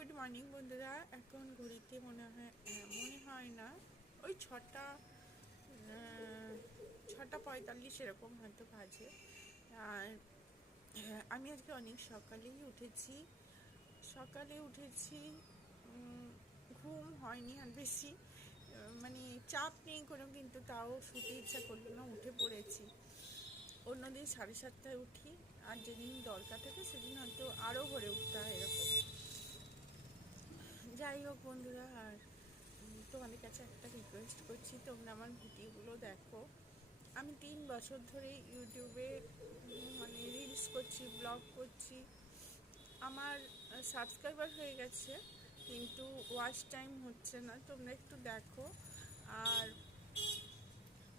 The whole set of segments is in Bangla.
গুড মর্নিং বন্ধুরা। এখন ঘড়িতে মনে হয় না ওই 6:45 এরকম হয়তো বাজে। আর আমি আজকে অনেক সকালেই উঠেছি। ঘুম হয়নি আর বেশি, মানে চাপ নেই কোনো, কিন্তু তাও শুতে ইচ্ছা করলো না, উঠে পড়েছি। অন্যদিন 7:30টায় উঠি, আর যেদিন দরকার থাকে সেদিন হয়তো আরও ভোরে উঠতে হয় এরকম। যাই হোক বন্ধুরা, আর তোমাদের কাছে একটা রিকোয়েস্ট করছি, তোমরা আমার ভিডিওগুলো দেখো। আমি 3 বছর ধরে ইউটিউবে মানে রিলস করছি, ব্লগ করছি। আমার সাবস্ক্রাইবার হয়ে গেছে, কিন্তু ওয়াচ টাইম হচ্ছে না। তোমরা একটু দেখো। আর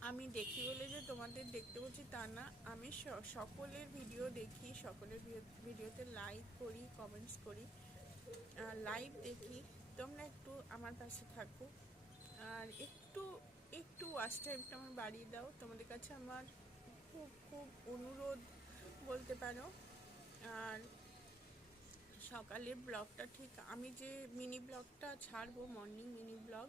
আমি দেখি বলে যে তোমাদের দেখতে বলছি তা না, আমি সকলের ভিডিও দেখি, সকলের ভিডিওতে লাইক করি, কমেন্টস করি, লাইভ দেখি। তোমরা একটু আমার পাশে থাকো, আর একটু একটু ওয়াচ টাইমটা আমার বাড়িয়ে দাও। তোমাদের কাছে আমার খুব খুব অনুরোধ বলতে পারো। আর সকালের ব্লগটা ঠিক, আমি যে মিনি ব্লগটা ছাড়বো, মর্নিং মিনি ব্লগ,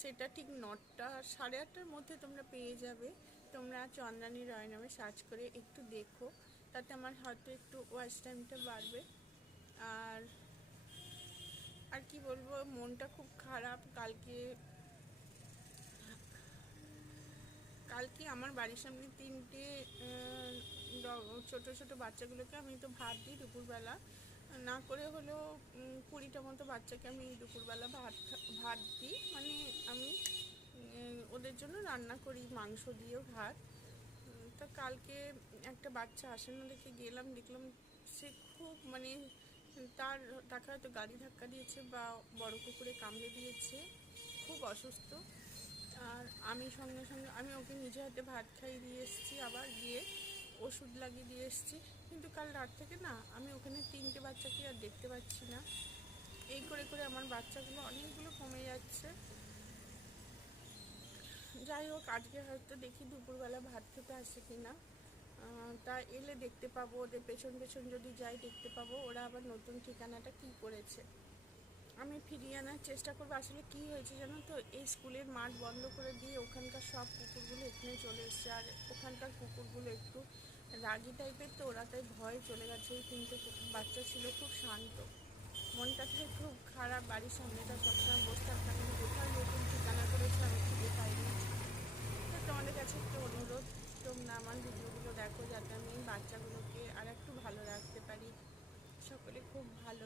সেটা ঠিক 9টা 8:30টার মধ্যে তোমরা পেয়ে যাবে। তোমরা চন্দ্রানী রয় নামে সার্চ করে একটু দেখো, তাতে আমার হয়তো একটু ওয়াচ টাইমটা বাড়বে। আর আর কি বলবো, মনটা খুব খারাপ। কালকে আমার বাড়ির সামনে 3টে ছোট ছোট বাচ্চাগুলোকে আমি তো ভাত দিই দুপুরবেলা, না করে হলেও 20টা মতো বাচ্চাকে আমি দুপুরবেলা ভাত দিই। মানে আমি ওদের জন্য রান্না করি, মাংস দিয়েও ভাত। তা কালকে একটা বাচ্চা আসে না দেখে গেলাম, দেখলাম সে খুব মানে তাকে হয়তো গাড়ি ধাক্কা দিয়েছে বা বড় কুকুরে কামড়ে দিয়েছে, খুব অসুস্থ। আর আমি সঙ্গে সঙ্গে আমি ওকে নিজে হাতে ভাত খাইয়ে দিয়ে এসেছি, আবার গিয়ে ওষুধ লাগিয়ে দিয়ে এসেছি। কিন্তু কাল রাত থেকে না, আমি ওখানে 3টে বাচ্চাকে আর দেখতে পাচ্ছি না। এই করে করে আমার বাচ্চাগুলো অনেকগুলো কমে যাচ্ছে। যাই হোক, আজকে হয়তো দেখি দুপুরবেলা ভাত খেতে আসে কি না। তা এলে দেখতে পাবো, ওদের পেছন পেছন যদি যাই দেখতে পাবো ওরা আবার নতুন ঠিকানাটা কী করেছে। আমি ফিরিয়ে আনার চেষ্টা করবো। আসলে কি হয়েছে জানো তো, এই স্কুলের মাঠ বন্ধ করে দিয়ে ওখানকার সব কুকুরগুলো এখানে চলে এসছে। আর ওখানকার কুকুরগুলো একটু রাগি টাইপের, তো ওরা তাই ভয়ে চলে গেছে। এই 3টে বাচ্চা ছিল, খুব শান্ত। মনটা থেকে খুব খারাপ। বাড়ির সামনেটা সবসময় বসে থাকতাম, কিন্তু কোথায় নতুন ঠিকানা করেছে আমি খুঁজে পাইনি। তো তোমাদের কাছে একটু অনুরোধ, তোমরা আমার ভিডিওগুলো দেখো, যাতে আমি বাচ্চাগুলোকে আর একটু ভালো রাখতে পারি। সকলে খুব ভালো